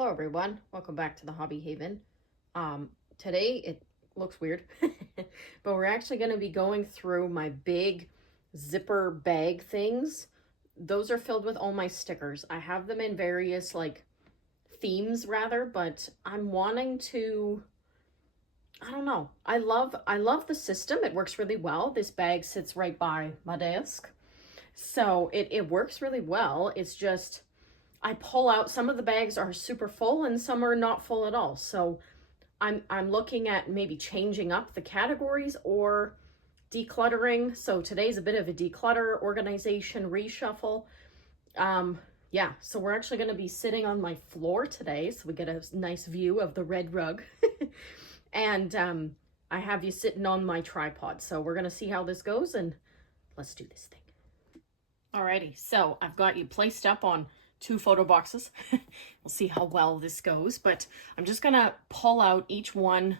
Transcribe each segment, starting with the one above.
Hello everyone, welcome back to the Hobby Haven. Today it looks weird, but we're actually going to be going through my big zipper bag things. Those are filled with all my stickers. I have them in various themes rather, but I'm wanting to, I don't know. I love the system. It works really well. This bag sits right by my desk. So it works really well. It's just I pull out, some of the bags are super full and some are not full at all. So I'm looking at maybe changing up the categories or decluttering. So today's a bit of a declutter, organization, reshuffle. Yeah, so we're actually going to be sitting on my floor today, so we get a nice view of the red rug. And I have you sitting on my tripod. So we're going to see how this goes, and let's do this thing. Alrighty, so I've got you placed up on 2 photo boxes. We'll see how well this goes, but I'm just gonna pull out each one,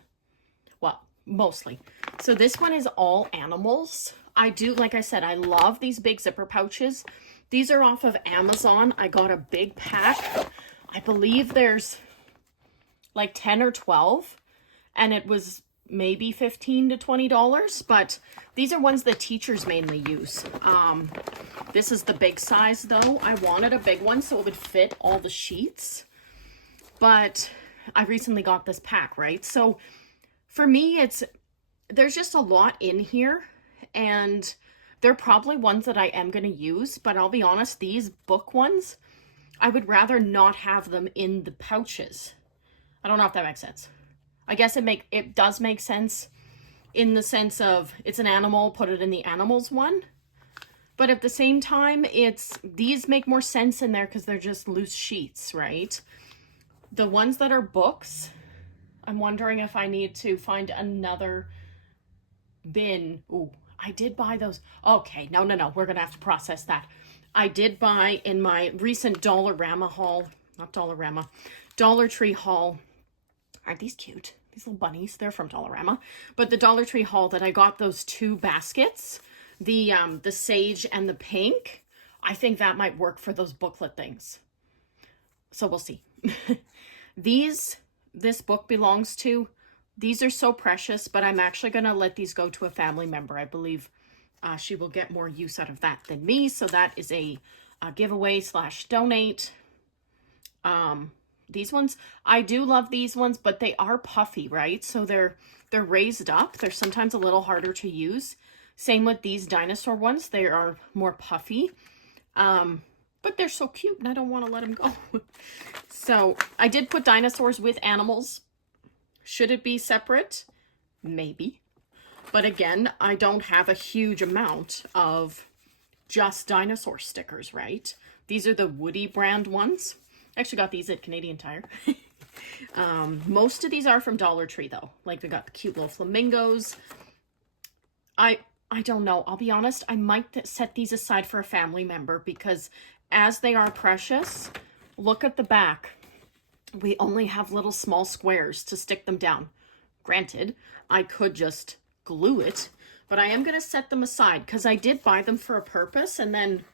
well, mostly. So this one is all animals. I do, like I said, I love these big zipper pouches. These are off of Amazon. I got a big pack. I believe there's like 10 or 12, and it was maybe $15 to $20, but these are ones that teachers mainly use. This is the big size though. I wanted a big one so it would fit all the sheets, but I recently got this pack, right? So for me, there's just a lot in here, and they're probably ones that I am going to use, but I'll be honest, these book ones, I would rather not have them in the pouches. I don't know if that makes sense. I guess it does make sense in the sense of it's an animal, put it in the animals one. But at the same time, these make more sense in there because they're just loose sheets, right? The ones that are books, I'm wondering if I need to find another bin. Ooh, I did buy those. Okay, no. We're going to have to process that. I did buy in my recent Dollarama haul, not Dollarama, Dollar Tree haul. Aren't these cute? These little bunnies, they're from Dollarama. But the Dollar Tree haul that I got those 2 baskets, the sage and the pink. I think that might work for those booklet things. So we'll see. This book belongs to, these are so precious, but I'm actually going to let these go to a family member. I believe she will get more use out of that than me. So that is a giveaway / donate. These ones, I do love these ones, but they are puffy, right? So they're raised up. They're sometimes a little harder to use. Same with these dinosaur ones. They are more puffy. But they're so cute and I don't want to let them go. So I did put dinosaurs with animals. Should it be separate? Maybe. But again, I don't have a huge amount of just dinosaur stickers, right? These are the Woody brand ones. I actually got these at Canadian Tire. Most of these are from Dollar Tree though. Like we got the cute little flamingos. I don't know. I'll be honest. I might set these aside for a family member because as they are precious, look at the back. We only have little small squares to stick them down. Granted, I could just glue it, but I am going to set them aside because I did buy them for a purpose and then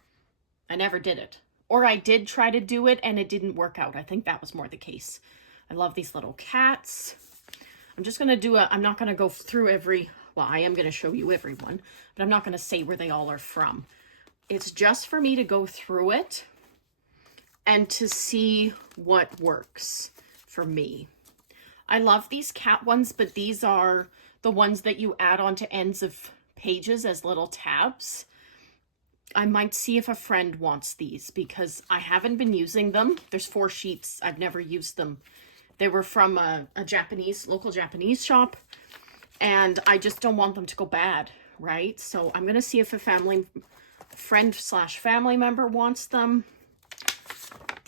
I never did it. Or I did try to do it and it didn't work out. I think that was more the case. I love these little cats. I'm just going to I'm not going to go through well, I am going to show you every one, but I'm not going to say where they all are from. It's just for me to go through it and to see what works for me. I love these cat ones, but these are the ones that you add onto ends of pages as little tabs. I might see if a friend wants these because I haven't been using them. There's 4 sheets. I've never used them. They were from a local Japanese shop, and I just don't want them to go bad, right? So I'm going to see if a friend / family member wants them.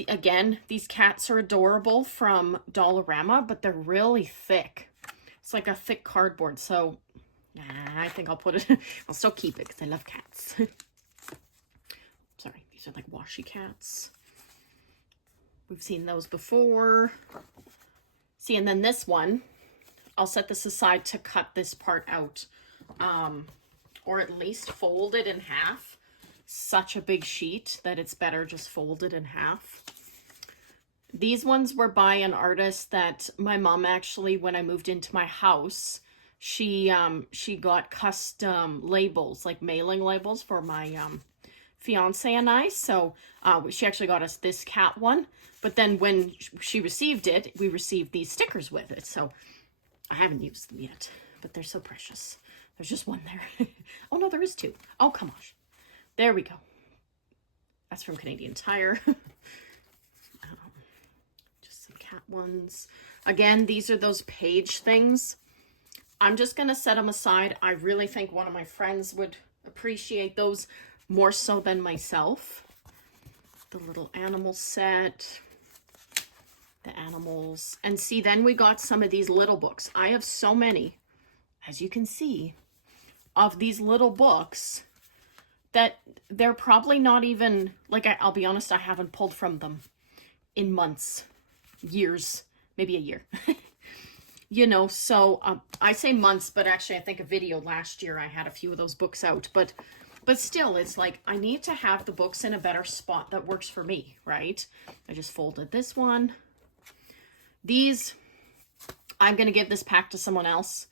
Again, these cats are adorable from Dollarama, but they're really thick. It's like a thick cardboard, so I think I'll put it, I'll still keep it because I love cats. Sorry, these are like washi cats. We've seen those before. See, and then this one, I'll set this aside to cut this part out, or at least fold it in half. Such a big sheet that it's better just folded in half. These ones were by an artist that my mom actually, when I moved into my house, she got custom labels, like mailing labels for my fiance and I. So she actually got us this cat one. But then when she received it, we received these stickers with it. So I haven't used them yet, but they're so precious. There's just one there. Oh no, there is two. Oh, come on. There we go. That's from Canadian Tire. Just some cat ones. Again, these are those page things. I'm just going to set them aside. I really think one of my friends would appreciate those more so than myself. The little animal set. The animals. And see, then we got some of these little books. I have so many, as you can see, of these little books that they're probably not even, like, I'll be honest, I haven't pulled from them in months, years, maybe a year. You know, so I say months, but actually I think a video last year I had a few of those books out. But still, it's like I need to have the books in a better spot that works for me, right? I just folded this one. These, I'm going to give this pack to someone else.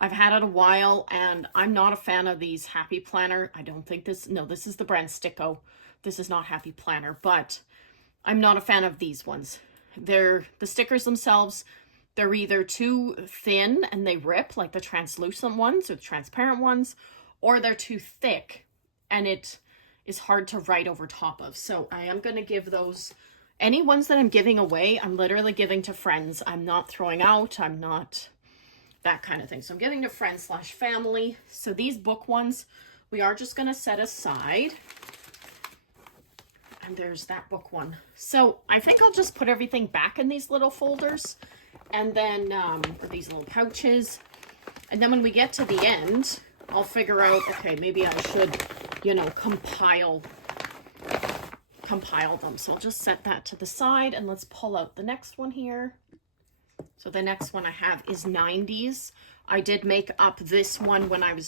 I've had it a while, and I'm not a fan of these Happy Planner. I don't think this, no, this is the brand Sticko. This is not Happy Planner, but I'm not a fan of these ones. The stickers themselves, they're either too thin and they rip, like the translucent ones or the transparent ones, or they're too thick and it is hard to write over top of. So I am going to give those, any ones that I'm giving away, I'm literally giving to friends. I'm not throwing out. I'm not that kind of thing. So I'm giving to friends / family. So these book ones, we are just going to set aside. And there's that book one. So I think I'll just put everything back in these little folders. And then these little pouches. And then when we get to the end, I'll figure out, okay, maybe I should, you know, compile them. So I'll just set that to the side, and let's pull out the next one here. So the next one I have is 90s. I did make up this one when I'm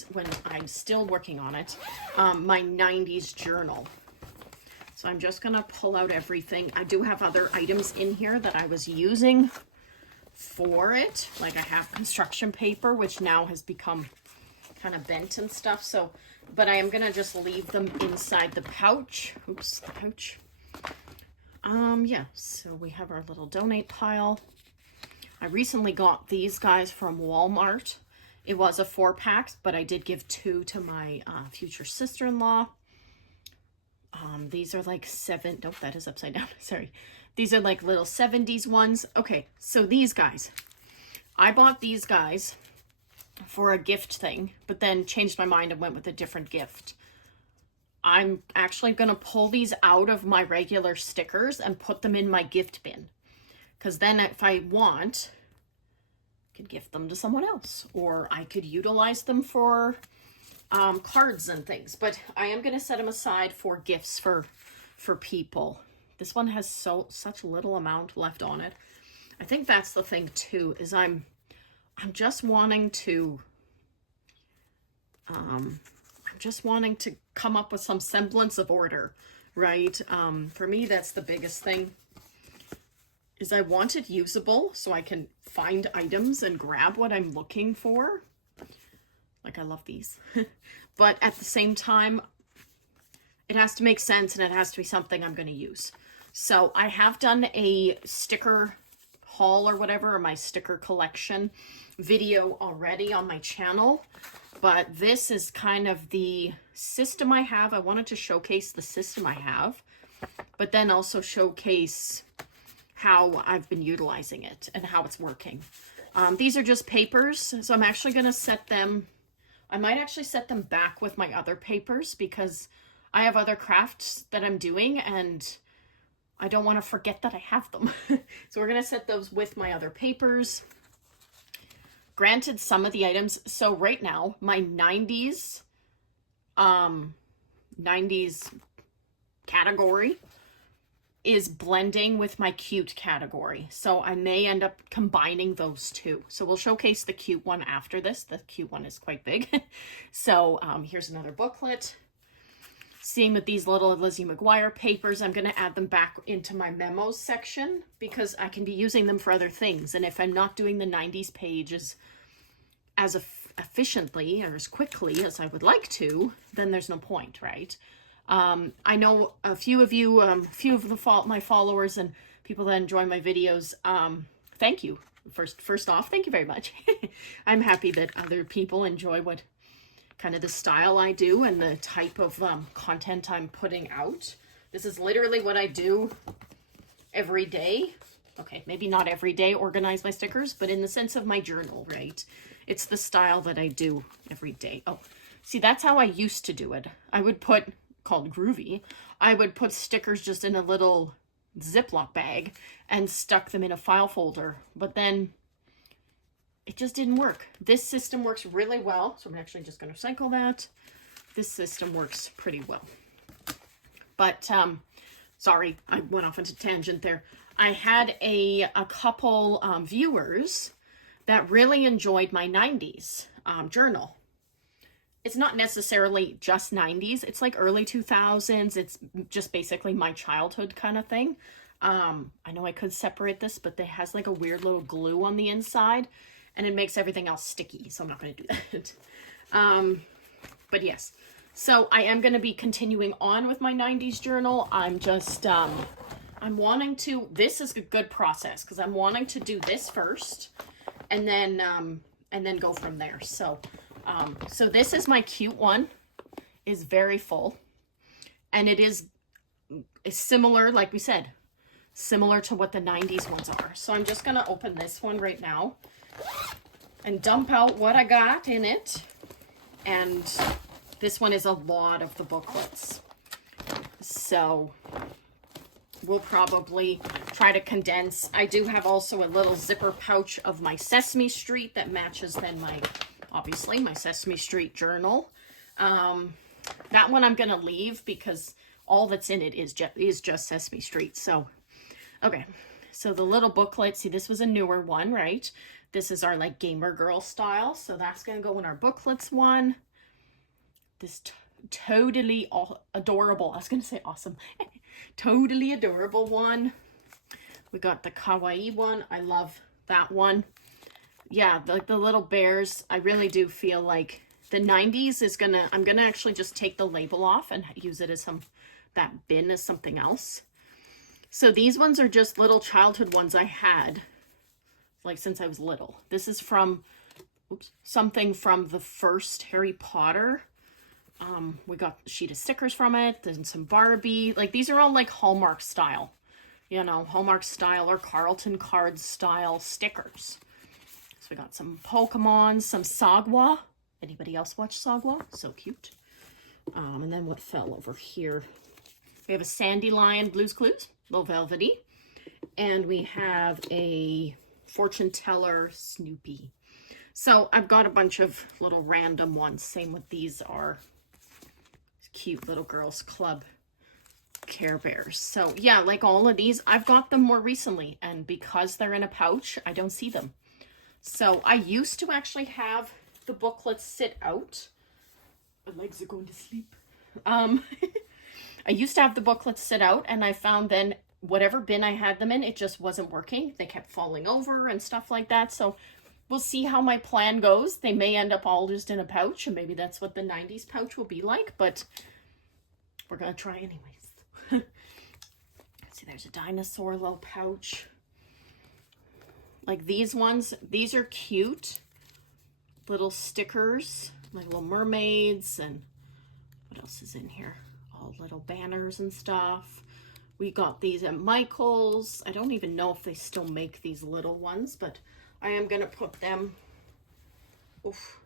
still working on it, my 90s journal. So I'm just gonna pull out everything. I do have other items in here that I was using for it. Like I have construction paper, which now has become kind of bent and stuff. So, but I am gonna just leave them inside the pouch. Oops, the pouch. Yeah, so we have our little donate pile. I recently got these guys from Walmart. It was a 4-pack, but I did give 2 to my future sister-in-law. These are like nope, that is upside down. Sorry. These are like little 70s ones. Okay, so these guys. I bought these guys for a gift thing, but then changed my mind and went with a different gift. I'm actually going to pull these out of my regular stickers and put them in my gift bin. Because then if I want, I could gift them to someone else. Or I could utilize them for cards and things. But I am going to set them aside for gifts for people. This one has such little amount left on it. I think that's the thing too, is I'm just wanting to come up with some semblance of order, right? For me, that's the biggest thing, is I want it usable so I can find items and grab what I'm looking for. Like, I love these. But at the same time, it has to make sense and it has to be something I'm going to use. So I have done a sticker haul or whatever, or my sticker collection video already on my channel. But this is kind of the system I have. I wanted to showcase the system I have, but then also showcase how I've been utilizing it and how it's working. These are just papers, so I'm actually going to set them, I might actually set them back with my other papers because I have other crafts that I'm doing and I don't want to forget that I have them. So we're going to set those with my other papers. Granted, some of the items, so right now, my 90s category is blending with my cute category. So I may end up combining those two. So we'll showcase the cute one after this. The cute one is quite big. So here's another booklet. Same with these little Lizzie McGuire papers. I'm going to add them back into my memos section because I can be using them for other things. And if I'm not doing the 90s pages as efficiently or as quickly as I would like to, then there's no point, right? I know a few of you, my followers and people that enjoy my videos, thank you. First off, thank you very much. I'm happy that other people enjoy what kind of the style I do and the type of content I'm putting out. This is literally what I do every day. Okay, maybe not every day, organize my stickers, but in the sense of my journal, right? It's the style that I do every day. Oh, see, that's how I used to do it. I would put, called Groovy, I would put stickers just in a little Ziploc bag and stuck them in a file folder, but then it just didn't work. This system works really well, so I'm actually just going to cycle that. This system works pretty well. But, sorry, I went off into tangent there. I had a couple viewers that really enjoyed my 90s journal. It's not necessarily just 90s. It's like early 2000s. It's just basically my childhood kind of thing. I know I could separate this, but it has like a weird little glue on the inside. And it makes everything else sticky, so I'm not going to do that. But yes, so I am going to be continuing on with my 90s journal. I'm just, I'm wanting to, this is a good process, because I'm wanting to do this first, and then go from there. So, so this is my cute one, is very full, and it's similar, like we said, similar to what the 90s ones are. So I'm just going to open this one right now and dump out what I got in it. And this one is a lot of the booklets. So we'll probably try to condense. I do have also a little zipper pouch of my Sesame Street that matches then obviously my Sesame Street journal. That one I'm going to leave because all that's in it is just Sesame Street. So, okay. So the little booklet, see, this was a newer one, right? This is our like gamer girl style. So that's going to go in our booklets one. This totally adorable, I was going to say awesome, totally adorable one. We got the kawaii one. I love that one. Yeah, like the little bears. I really do feel like the 90s is I'm going to actually just take the label off and use it as that bin as something else. So these ones are just little childhood ones I had, like since I was little. This is from, something from the first Harry Potter. We got a sheet of stickers from it, then some Barbie. Like these are all like Hallmark style, you know, Hallmark style or Carlton Cards style stickers. So we got some Pokemon, some Sagwa. Anybody else watch Sagwa? So cute. And then what fell over here? We have a Sandy Lion Blue's Clues, little velvety. And we have a fortune teller Snoopy. So I've got a bunch of little random ones. Same with these are cute little girls club Care Bears. So yeah, like all of these, I've got them more recently, and because they're in a pouch, I don't see them. So I used to actually have the booklets sit out. My legs are going to sleep. I used to have the booklets sit out, and I found then whatever bin I had them in, it just wasn't working. They kept falling over and stuff like that. So we'll see how my plan goes. They may end up all just in a pouch, and maybe that's what the 90s pouch will be like, but we're going to try anyways. See, there's a dinosaur little pouch. Like these ones, these are cute. Little stickers, like little mermaids, and what else is in here? All little banners and stuff. We got these at Michael's. I don't even know if they still make these little ones, but I am going to put them, oof.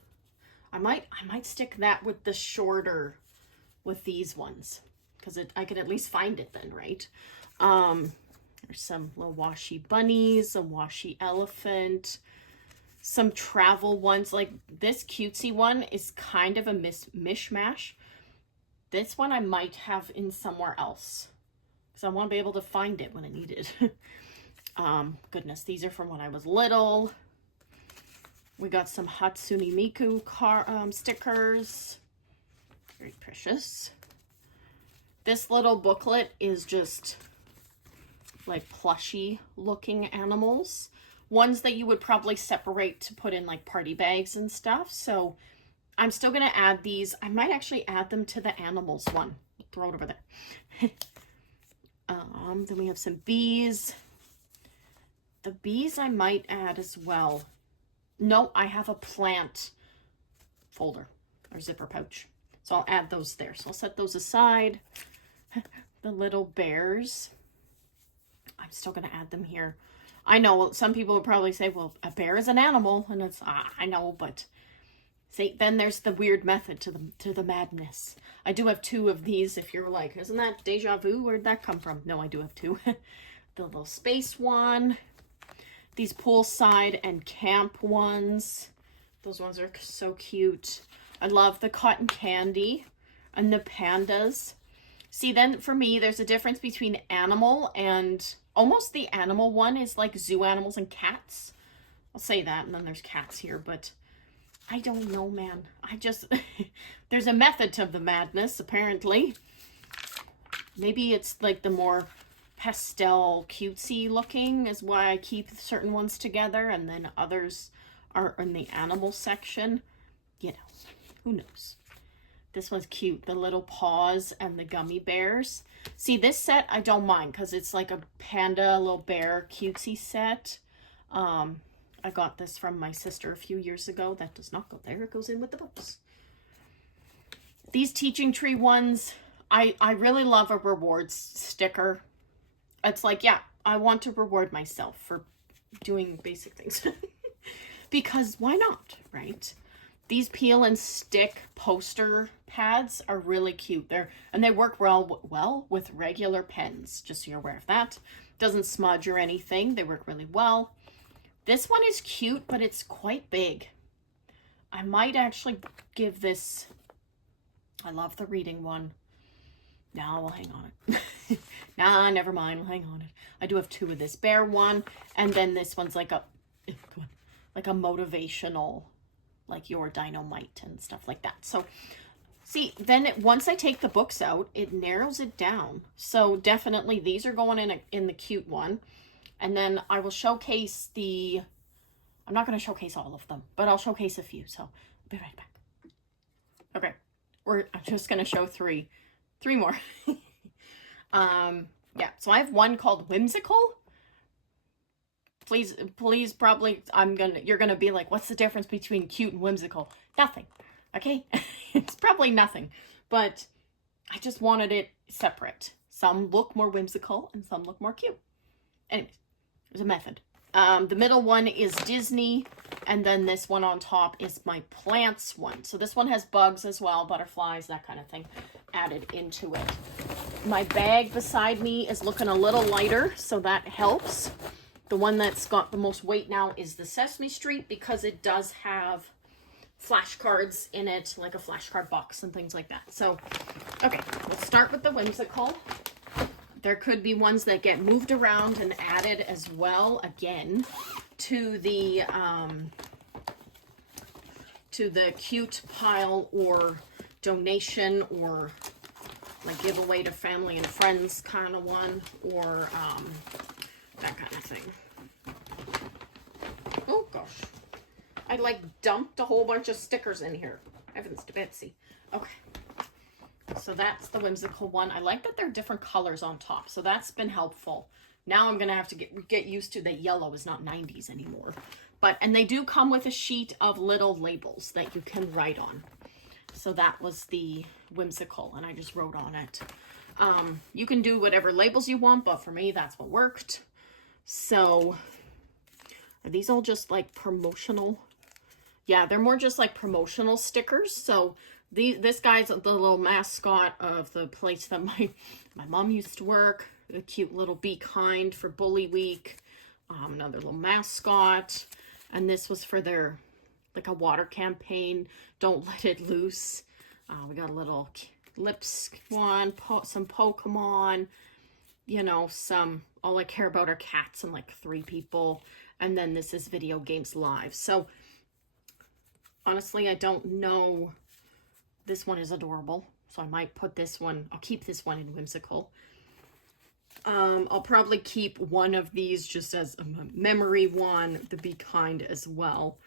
I might stick that with the shorter, with these ones, because I could at least find it then, right? There's some little washi bunnies, a washi elephant, some travel ones. Like this cutesy one is kind of a mishmash. This one I might have in somewhere else, because I want to be able to find it when I need it. Goodness, these are from when I was little. We got some Hatsune Miku stickers. Very precious. This little booklet is just like plushy looking animals. Ones that you would probably separate to put in like party bags and stuff. So I'm still going to add these. I might actually add them to the animals one. Throw it over there. Then we have some bees. The bees I might add as well. No, I have a plant folder or zipper pouch. So I'll add those there. So I'll set those aside. The little bears. I'm still going to add them here. I know some people would probably say, well, a bear is an animal. And it's, I know, but see, then there's the weird method to the madness. I do have 2 of these if you're like, isn't that deja vu? Where'd that come from? No, I do have 2. The little space one. These poolside and camp ones. Those ones are so cute. I love the cotton candy and the pandas. See, then for me, there's a difference between animal and almost the animal one is like zoo animals and cats. I'll say that, and then there's cats here, but I don't know, man. I just, there's a method to the madness, apparently. Maybe it's like the more pastel cutesy looking is why I keep certain ones together, and then others are in the animal section. You know, who knows? This one's cute. The little paws and the gummy bears. See, this set I don't mind because it's like a panda, little bear cutesy set. I got this from my sister a few years ago. That does not go there. It goes in with the books. These teaching tree ones, I really love a rewards sticker. It's like, yeah, I want to reward myself for doing basic things. Because why not, right? These peel and stick poster pads are really cute. They work well with regular pens, just so you're aware of that. Doesn't smudge or anything. They work really well. This one is cute, but it's quite big. I might actually give this, I love the reading one. No, we'll hang on it. Nah, never mind, we'll hang on it. I do have 2 of this bear one, and then this one's like a motivational, like your dynamite and stuff like that. So see, then once I take the books out, it narrows it down. So definitely these are going in the cute one. And then I will showcase I'm not going to showcase all of them, but I'll showcase a few. So I'll be right back. Okay. I'm just going to show 3 more. Yeah. So I have one called Whimsical. Please, probably, you're going to be like, what's the difference between cute and whimsical? Nothing. Okay. It's probably nothing, but I just wanted it separate. Some look more whimsical and some look more cute. Anyways, there's a method. The middle one is Disney, and then this one on top is my plants one. So this one has bugs as well, butterflies, that kind of thing added into it. My bag beside me is looking a little lighter, so that helps. The one that's got the most weight now is the Sesame Street because it does have flashcards in it, like a flashcard box and things like that. So, okay, let's start with the whimsical. There could be ones that get moved around and added as well, again, to the cute pile or donation or like giveaway to family and friends kind of one, or that kind of thing. Oh gosh, I like dumped a whole bunch of stickers in here. Heavens to Betsy. Okay. So that's the whimsical one. I like that they're different colors on top. So that's been helpful. Now I'm going to have to get used to that yellow is not 90s anymore. And they do come with a sheet of little labels that you can write on. So that was the whimsical, and I just wrote on it. You can do whatever labels you want, but for me, that's what worked. So are these all just like promotional? Yeah, they're more just like promotional stickers. So this guy's the little mascot of the place that my mom used to work. A cute little Be Kind for Bully Week. Another little mascot. And this was for their, like a water campaign. Don't Let It Loose. We got a little lips one, some Pokemon. You know, all I care about are cats and like 3 people. And then this is Video Games Live. So, honestly, I don't know. This one is adorable. So I might put this one, I'll keep this one in whimsical. I'll probably keep one of these just as a memory one, the Be Kind as well.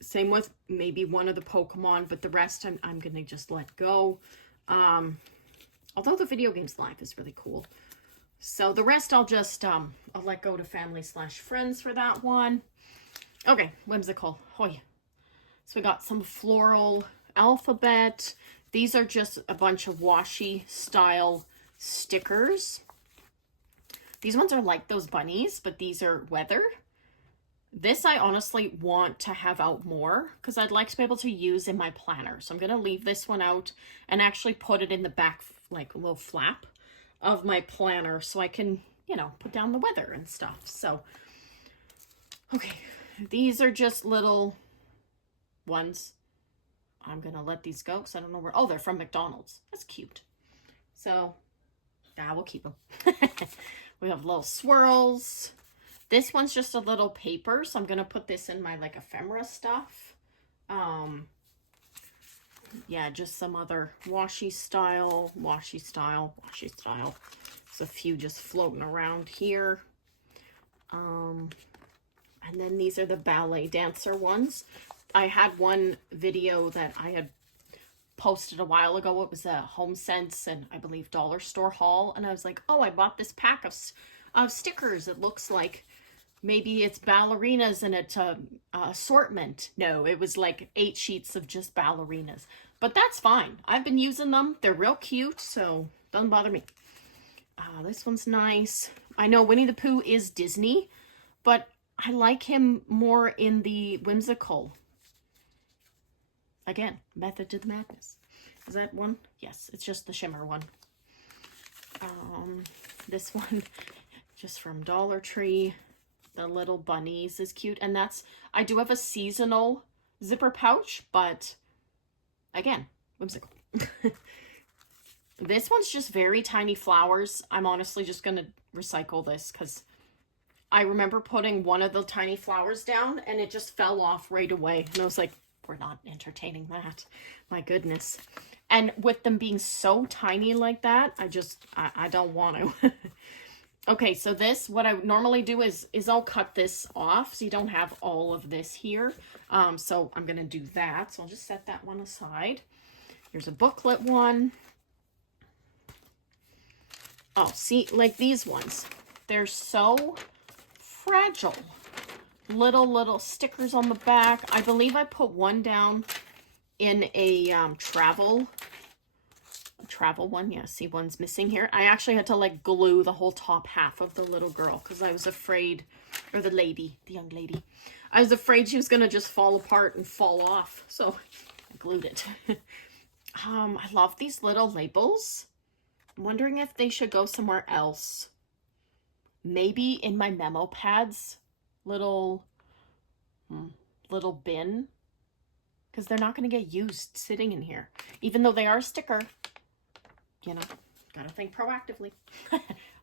Same with maybe one of the Pokemon, but the rest I'm going to just let go. Although the video games live is really cool. So the rest I'll just, I'll let go to family/friends for that one. Okay, whimsical. Oh yeah. So we got some floral alphabet. These are just a bunch of washi style stickers. These ones are like those bunnies, but these are weather. This I honestly want to have out more because I'd like to be able to use in my planner. So I'm going to leave this one out and actually put it in the back, like a little flap of my planner so I can, you know, put down the weather and stuff. So, okay, these are just little ones. I'm going to let these go because I don't know where, oh, they're from McDonald's. That's cute. So, yeah, we'll keep them. We have little swirls. This one's just a little paper, so I'm going to put this in my, like, ephemera stuff. Yeah, just some other washi style. There's a few just floating around here. And then these are the ballet dancer ones. I had one video that I had posted a while ago. It was a Home Sense and I believe dollar store haul. And I was like, oh, I bought this pack of stickers. It looks like maybe it's ballerinas and it's a assortment. No, it was like 8 sheets of just ballerinas. But that's fine. I've been using them. They're real cute, so doesn't bother me. This one's nice. I know Winnie the Pooh is Disney, but I like him more in the whimsical. Again, Method to the Madness. Is that one? Yes, it's just the shimmer one. This one, just from Dollar Tree. The little bunnies is cute. And that's, I do have a seasonal zipper pouch, but again, whimsical. This one's just very tiny flowers. I'm honestly just going to recycle this because I remember putting one of the tiny flowers down and it just fell off right away. And I was like, we're not entertaining that. My goodness. And with them being so tiny like that, I don't want to. Okay, so this, what I normally do is I'll cut this off so you don't have all of this here. So I'm going to do that. So I'll just set that one aside. Here's a booklet one. Oh, see, like these ones. They're so fragile. Little stickers on the back. I believe I put one down in a travel one. Yeah, see, one's missing here. I actually had to like glue the whole top half of the little girl because I was afraid, or the young lady. I was afraid she was going to just fall apart and fall off. So I glued it. I love these little labels. I'm wondering if they should go somewhere else. Maybe in my memo pads, little bin, because they're not going to get used sitting in here. Even though they are a sticker, you know, gotta think proactively.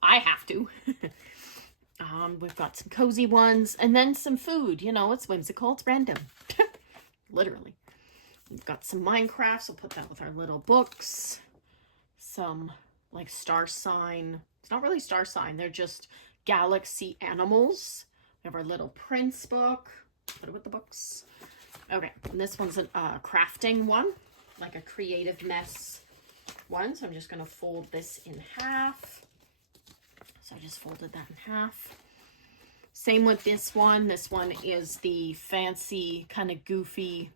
I have to. We've got some cozy ones and then some food. You know, it's whimsical, it's random. Literally. We've got some Minecrafts. We'll put that with our little books. Some like star sign. It's not really star sign. They're just galaxy animals. We have our little Prince book. Put it with the books. Okay, and this one's a crafting one, like a creative mess one. So I'm just going to fold this in half. So I just folded that in half. Same with this one. This one is the fancy, kind of goofy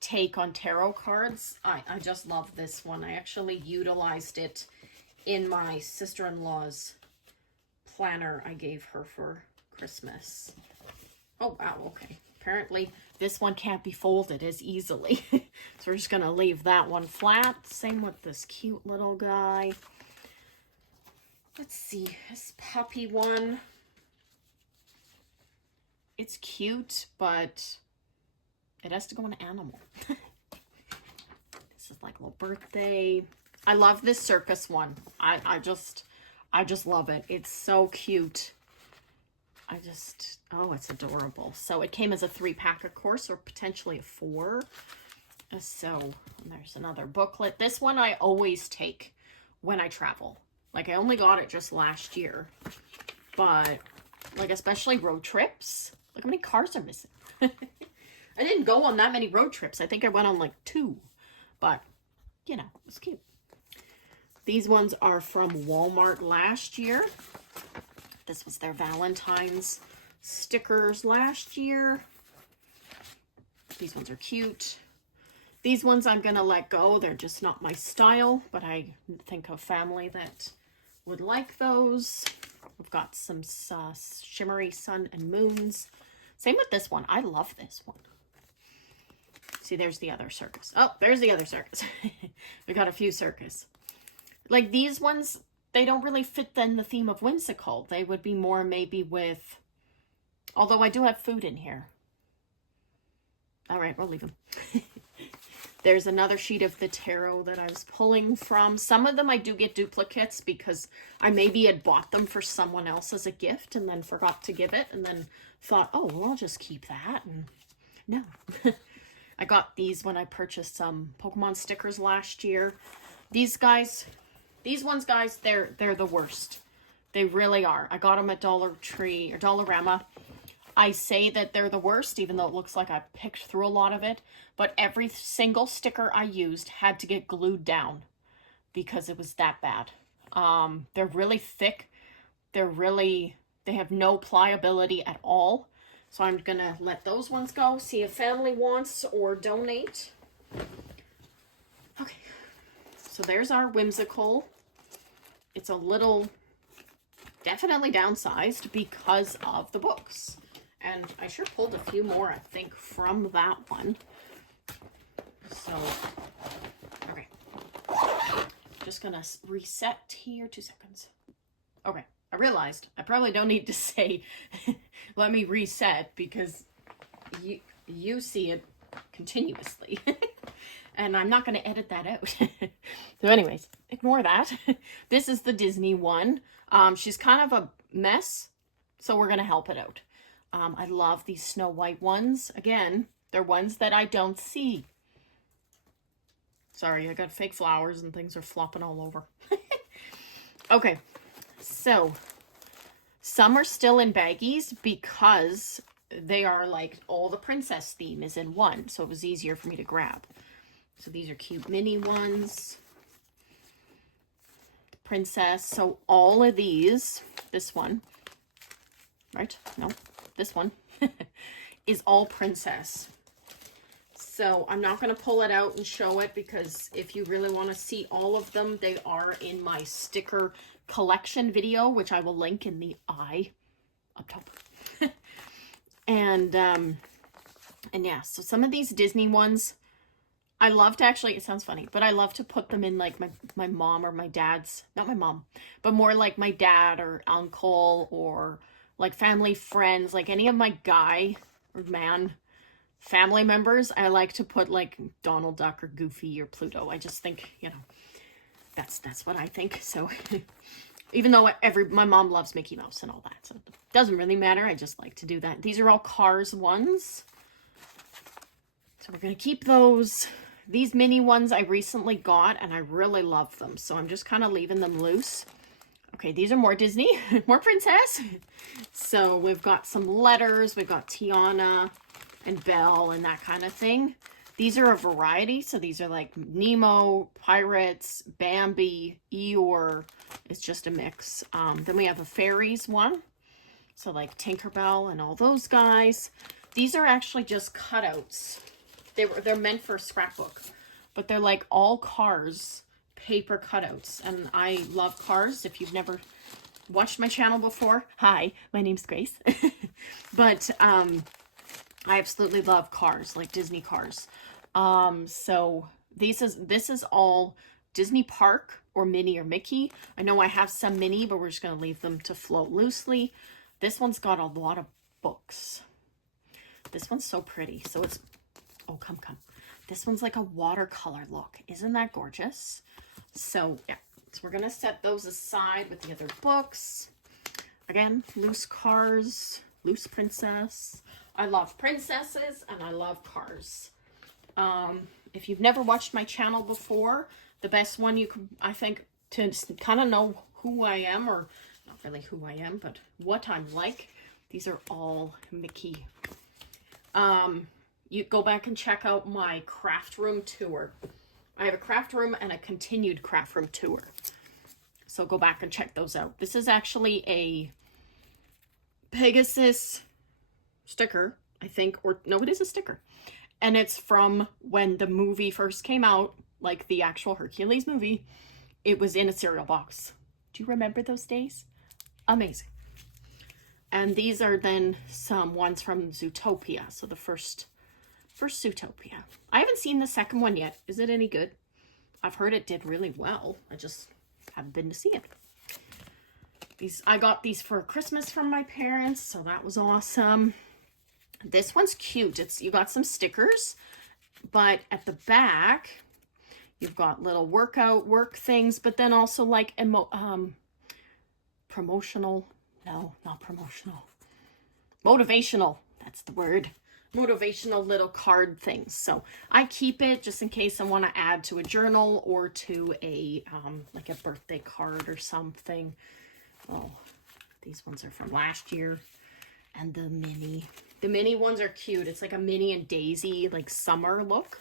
take on tarot cards. I just love this one. I actually utilized it in my sister-in-law's planner I gave her for Christmas. Oh, wow, okay. Apparently, this one can't be folded as easily. So we're just going to leave that one flat. Same with this cute little guy. Let's see, this puppy one. It's cute, but it has to go in animal. This is like a little birthday. I love this circus one. I just love it. It's so cute. Oh, it's adorable. So it came as a 3-pack, of course, or potentially a 4. So there's another booklet. This one I always take when I travel. Like I only got it just last year, but like especially road trips. Look how many cars are missing. I didn't go on that many road trips. I think I went on like 2, but you know, it's cute. These ones are from Walmart last year. This was their Valentine's stickers last year. These ones are cute. These ones I'm going to let go. They're just not my style, but I think of family that would like those. We've got some shimmery sun and moons. Same with this one. I love this one. See, there's the other circus. Oh, there's the other circus. We got a few circus. Like these ones, they don't really fit in the theme of whimsical. They would be more maybe with, although I do have food in here. All right, we'll leave them. There's another sheet of the tarot that I was pulling from. Some of them I do get duplicates because I maybe had bought them for someone else as a gift and then forgot to give it and then thought, oh, well, I'll just keep that. And no. I got these when I purchased some Pokemon stickers last year. These ones, guys, they're the worst. They really are. I got them at Dollar Tree or Dollarama. I say that they're the worst, even though it looks like I picked through a lot of it. But every single sticker I used had to get glued down because it was that bad. They're really thick. They have no pliability at all. So I'm going to let those ones go. See if family wants or donate. Okay. So there's our whimsical. It's a little, definitely downsized because of the books. And I sure pulled a few more, I think, from that one. So, okay. Just going to reset here. 2 seconds. Okay. I realized I probably don't need to say, let me reset, because you see it continuously. And I'm not going to edit that out. So anyways, ignore that. This is the Disney one. She's kind of a mess, so we're going to help it out. I love these Snow White ones. Again, they're ones that I don't see. Sorry, I got fake flowers and things are flopping all over. Okay, so some are still in baggies because they are like all the princess theme is in one, so it was easier for me to grab. So these are cute mini ones. Princess. So all of these, this one, right? No, this one is all princess. So I'm not going to pull it out and show it because if you really want to see all of them, they are in my sticker collection video, which I will link in the eye up top. And yeah, so some of these Disney ones, I love to actually, it sounds funny, but I love to put them in like my mom or my dad's, not my mom, but more like my dad or uncle or like family friends, like any of my guy or man family members. I like to put like Donald Duck or Goofy or Pluto. I just think, you know, that's what I think. So even though my mom loves Mickey Mouse and all that, so it doesn't really matter. I just like to do that. These are all Cars ones. So we're going to keep those. These mini ones I recently got and I really love them. So I'm just kind of leaving them loose. Okay, these are more Disney, more princess. So we've got some letters. We've got Tiana and Belle and that kind of thing. These are a variety. So these are like Nemo, Pirates, Bambi, Eeyore. It's just a mix. Then we have a fairies one. So like Tinkerbell and all those guys. These are actually just cutouts. They're meant for a scrapbook, but they're like all Cars paper cutouts, and I love Cars. If you've never watched my channel before, hi, my name's Grace. But I absolutely love Cars, like Disney Cars. So this is all Disney Park or Minnie or Mickey. I know I have some Minnie, but we're just going to leave them to float loosely. This one's got a lot of books. This one's so pretty. So it's, oh, come. This one's like a watercolor look. Isn't that gorgeous? So, yeah. So we're going to set those aside with the other books. Again, loose Cars, loose princess. I love princesses and I love Cars. if you've never watched my channel before, the best one you can, I think, to kind of know who I am, or not really who I am, but what I'm like. These are all Mickey. You go back and check out my craft room tour. I have a craft room and a continued craft room tour. So go back and check those out. This is actually a Pegasus sticker, I think, or no, it is a sticker. And it's from when the movie first came out, like the actual Hercules movie. It was in a cereal box. Do you remember those days? Amazing. And these are then some ones from Zootopia. So the first Zootopia. I haven't seen the second one yet. Is it any good? I've heard it did really well. I just haven't been to see it. I got these for Christmas from my parents, so that was awesome. This one's cute. You got some stickers, but at the back, you've got little work things, but then also like promotional. No, not promotional. Motivational. That's the word. Motivational little card things. So I keep it just in case I want to add to a journal or to a like a birthday card or something. Oh, these ones are from last year. And the mini ones are cute. It's like a Minnie and Daisy like summer look.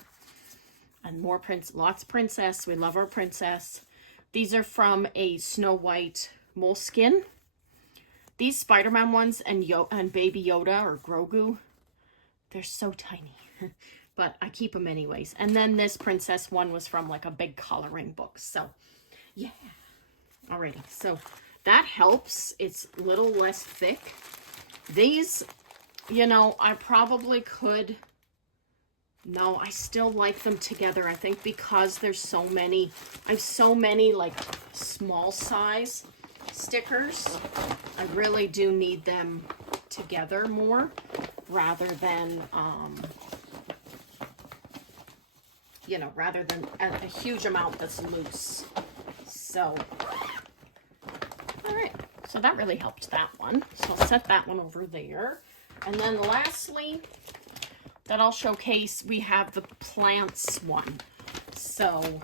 And more lots of princess. We love our princess. These are from a Snow White moleskin. These Spider-Man ones and Baby Yoda or Grogu, they're so tiny, but I keep them anyways. And then this princess one was from like a big coloring book. So yeah. Alrighty. So that helps. It's a little less thick. These, you know, I probably could. No, I still like them together. I think because there's so many, I have so many like small size stickers. I really do need them together more rather than, you know, rather than a huge amount that's loose. So, all right. So that really helped that one. So I'll set that one over there. And then lastly, that I'll showcase, we have the plants one. So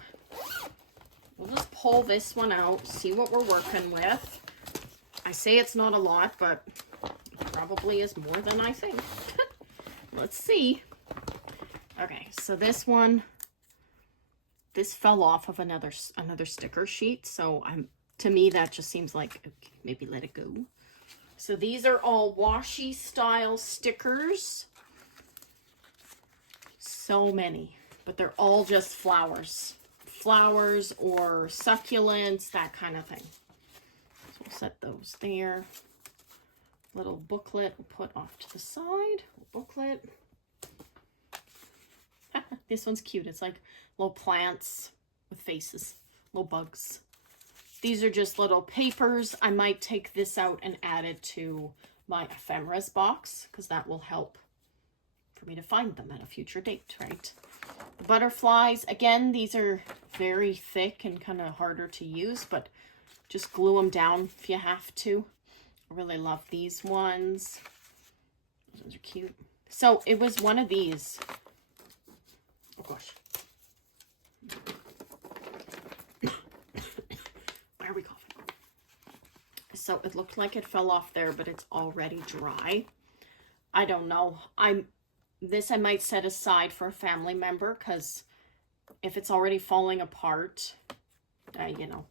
we'll just pull this one out, see what we're working with. I say it's not a lot, but it probably is more than I think. Let's see. Okay, so this one, this fell off of another sticker sheet. So to me, that just seems like, okay, maybe let it go. So these are all washi style stickers. So many, but they're all just flowers. Flowers or succulents, that kind of thing. So we'll set those there. Little booklet we'll put off to the side. Booklet. This one's cute. It's like little plants with faces, little bugs. These are just little papers. I might take this out and add it to my ephemeras box because that will help for me to find them at a future date, right? The butterflies, again, these are very thick and kind of harder to use, but just glue them down if you have to. I really love these ones. Those are cute. So it was one of these. Oh gosh. Why are we coughing? So it looked like it fell off there, but it's already dry. I don't know. This I might set aside for a family member because if it's already falling apart, you know,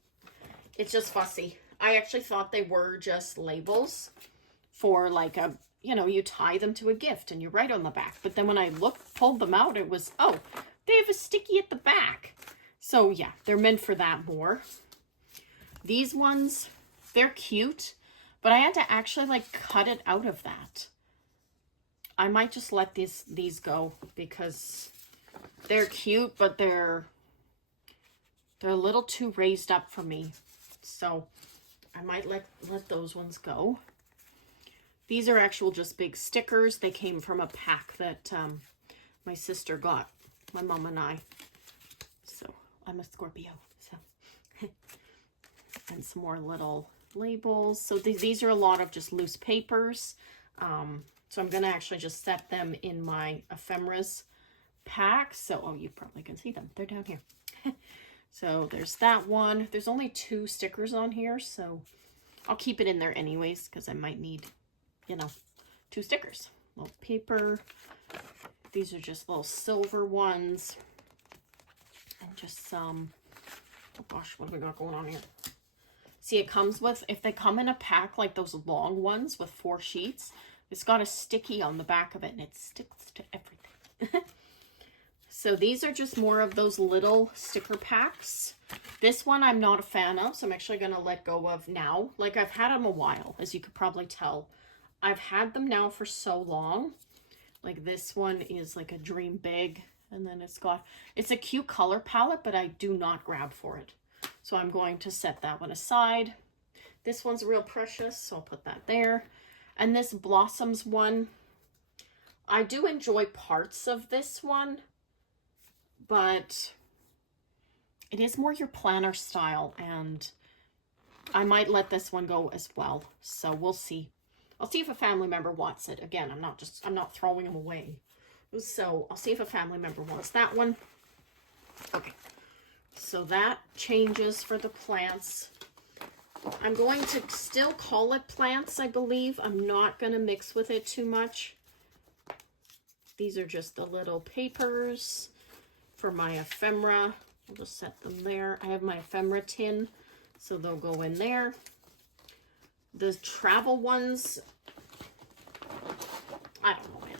it's just fussy. I actually thought they were just labels for like a, you know, you tie them to a gift and you write on the back. But then when I pulled them out, it was, oh, they have a sticky at the back. So yeah, they're meant for that more. These ones, they're cute, but I had to actually like cut it out of that. I might just let these go because they're cute, but they're a little too raised up for me. So I might let those ones go. These are actual just big stickers. They came from a pack that my sister got, my mom and I. So I'm a Scorpio. So and some more little labels. So these are a lot of just loose papers. So I'm going to actually just set them in my ephemeras packs. So, oh, you probably can see them. They're down here. So there's that one. There's only 2 stickers on here, so I'll keep it in there anyways because I might need, you know, 2 stickers. Little paper. These are just little silver ones. And just some, oh gosh, what have we got going on here? See, it comes with, if they come in a pack like those long ones with 4 sheets, it's got a sticky on the back of it and it sticks to everything. So these are just more of those little sticker packs. This one I'm not a fan of, so I'm actually going to let go of now. Like, I've had them a while, as you could probably tell. I've had them now for so long. Like, this one is like a dream big, and then it's a cute color palette, but I do not grab for it. So I'm going to set that one aside. This one's real precious, so I'll put that there. And this Blossoms one, I do enjoy parts of this one, but it is more your planner style, and I might let this one go as well. So we'll see. I'll see if a family member wants it. Again, I'm not throwing them away. So I'll see if a family member wants that one. Okay. So that changes for the plants. I'm going to still call it plants, I believe. I'm not going to mix with it too much. These are just the little papers for my ephemera. I'll just set them there. I have my ephemera tin, so they'll go in there. The travel ones, I don't know, man.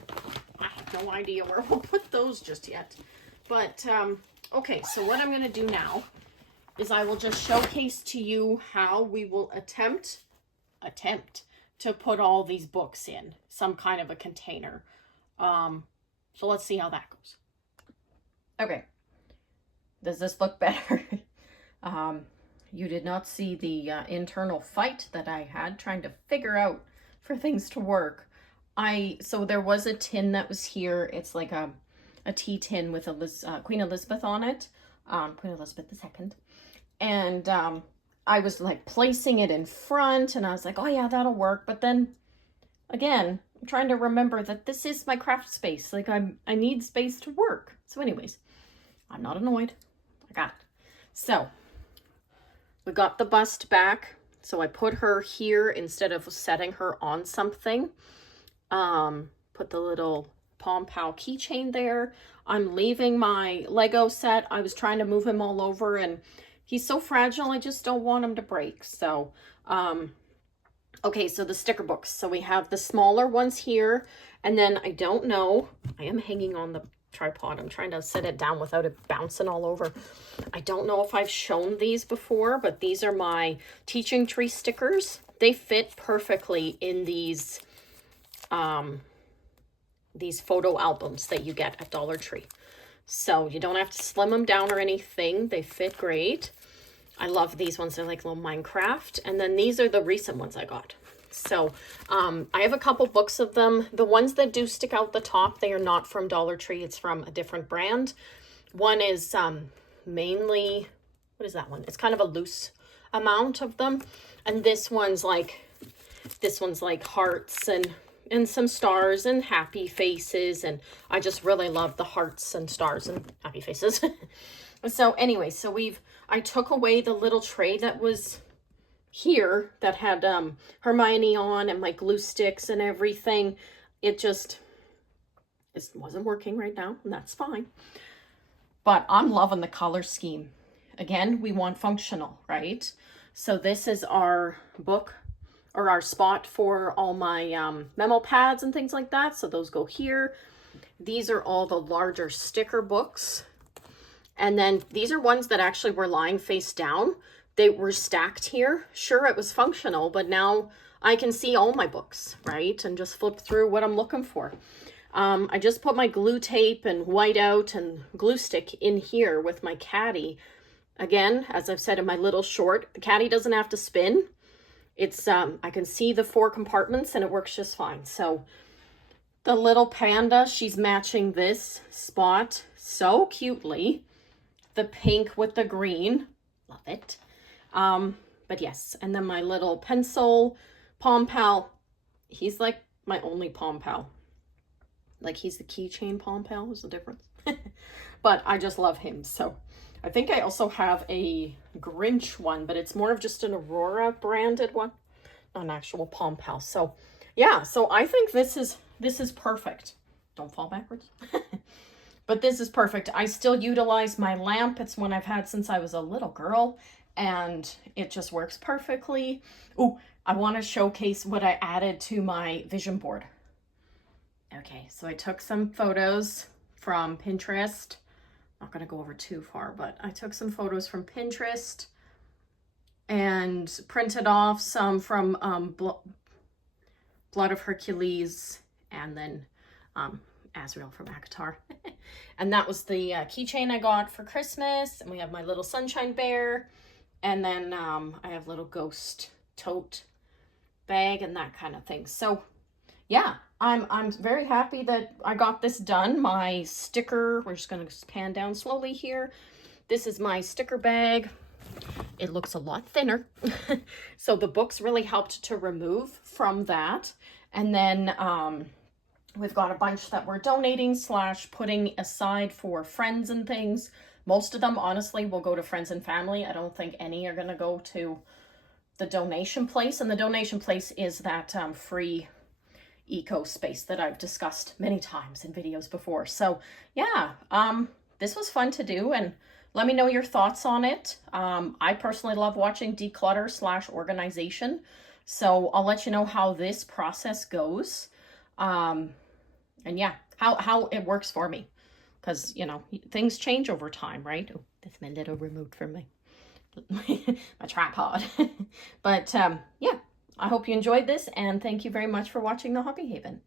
I have no idea where we'll put those just yet. But, okay, so what I'm going to do now is I will just showcase to you how we will attempt to put all these books in some kind of a container. So let's see how that goes. Okay. Does this look better? You did not see the internal fight that I had trying to figure out for things to work. So there was a tin that was here. It's like a tea tin with Queen Elizabeth on it. Queen Elizabeth II. And I was like placing it in front, and I was like, oh yeah, that'll work. But then again, I'm trying to remember that this is my craft space. Like, I need space to work. So anyways, I'm not annoyed. I got it. So we got the bust back. So I put her here instead of setting her on something. Put the little Pom Pow keychain there. I'm leaving my Lego set. I was trying to move him all over, and he's so fragile. I just don't want him to break. So, okay, so the sticker books. So we have the smaller ones here, and then I don't know. I am hanging on the tripod. I'm trying to set it down without it bouncing all over. I don't know if I've shown these before, but these are my teaching tree stickers. They fit perfectly in these photo albums that you get at Dollar Tree. So you don't have to slim them down or anything. They fit great. I love these ones. They're like little Minecraft. And then these are the recent ones I got. So I have a couple books of them. The ones that do stick out the top, they are not from Dollar Tree. It's from a different brand. One is mainly, what is that one? It's kind of a loose amount of them. And this one's like hearts and some stars and happy faces. And I just really love the hearts and stars and happy faces. So anyway, so I took away the little tray that was here that had Hermione on and my glue sticks and everything. It wasn't working right now, and that's fine. But I'm loving the color scheme. Again, we want functional, right? So this is our book, or our spot for all my memo pads and things like that. So those go here. These are all the larger sticker books. And then these are ones that actually were lying face down. They were stacked here. Sure, it was functional, but now I can see all my books, right? And just flip through what I'm looking for. I just put my glue tape and whiteout and glue stick in here with my caddy. Again, as I've said in my little short, the caddy doesn't have to spin. It's I can see the 4 compartments and it works just fine. So the little panda, she's matching this spot so cutely. The pink with the green. Love it. But yes, and then my little pencil Pom Pal. He's like my only Pom Pal. Like, he's the keychain Pom Pal is the difference. but I just love him. So I think I also have a Grinch one, but it's more of just an Aurora branded one, not an actual Palm Pal. So yeah, so I think this is perfect. Don't fall backwards. But this is perfect. I still utilize my lamp. It's one I've had since I was a little girl, and it just works perfectly. Oh, I want to showcase what I added to my vision board. Okay, so I took some photos from Pinterest. Not going to go over too far, but I took some photos from Pinterest and printed off some from Blood of Hercules, and then Azrael from Akatar. And that was the keychain I got for Christmas. And we have my little sunshine bear. And then I have little ghost tote bag and that kind of thing. So yeah, I'm very happy that I got this done. My sticker, we're just going to pan down slowly here. This is my sticker bag. It looks a lot thinner. So the books really helped to remove from that. And then we've got a bunch that we're donating / putting aside for friends and things. Most of them, honestly, will go to friends and family. I don't think any are going to go to the donation place. And the donation place is that free eco space that I've discussed many times in videos before. So yeah, this was fun to do, and let me know your thoughts on it. I personally love watching declutter / organization. So I'll let you know how this process goes. And yeah, how it works for me. Because, you know, things change over time, right? Oh, that's my little remote from my tripod. But yeah, I hope you enjoyed this, and thank you very much for watching The Hobby Haven.